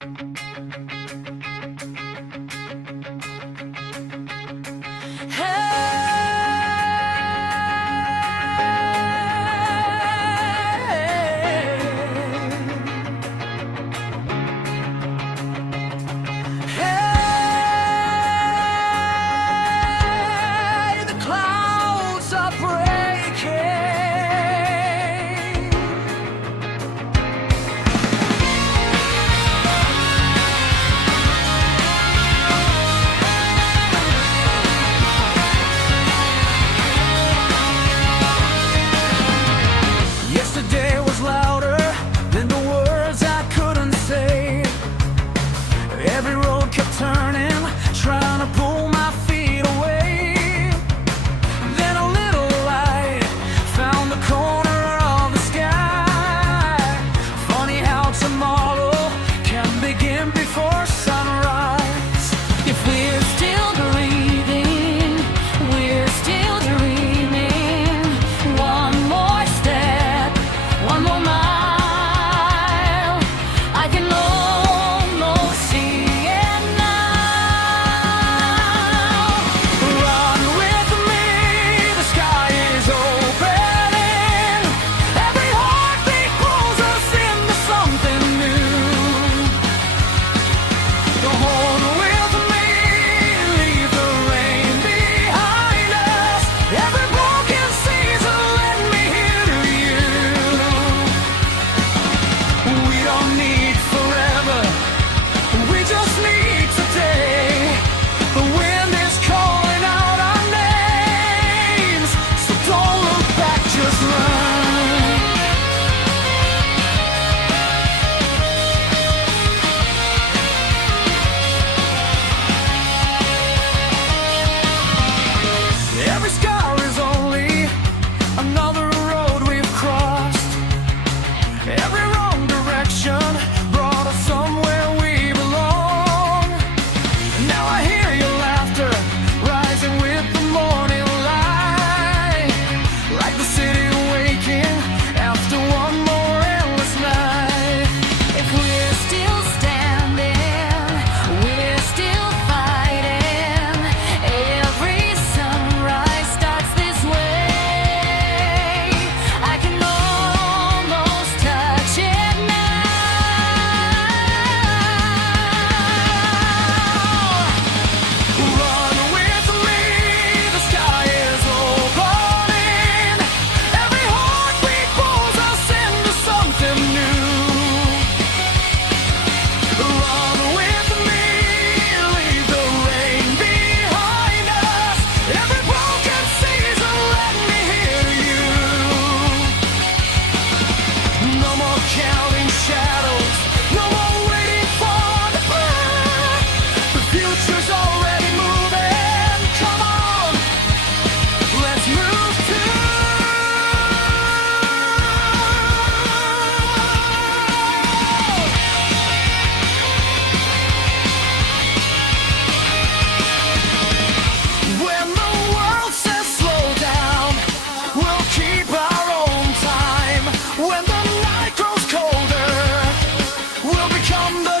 The clouds are breaking. Yesterday was louder than the words I couldn't say. Every road kept turning, trying to pull my feet away. Then a little light found the corner of the sky. Funny how tomorrow can begin before sunrise. If we're still breathing, we're still dreaming. One more step, one more mile. I can almost see it now. Run with me, the sky is opening. Every heartbeat pulls us into something new. Go on with me, leave the rain behind us. Every broken season, let me hear to you. We don't need forever, we just need today. The wind is calling out our names, so don't look back, just run. Every scar is only another road we've crossed. Every wrong direction brought us somewhere we belong. Now I hear your laughter rising with the morning light, like the city waking after one more endless night. If we're still standing, we're still fighting. Every sunrise starts this way. I can almost touch it now. Run with me, the sky is opening. Every heartbeat pulls us into something new. Run with me, leave the rain behind us. Every broken season, let me hear you. No more counting shadows, no more waiting for the birth. The future's already moving. Come on, let's move to. When the world says slow down, we'll keep our own time. When the night grows colder, we'll become the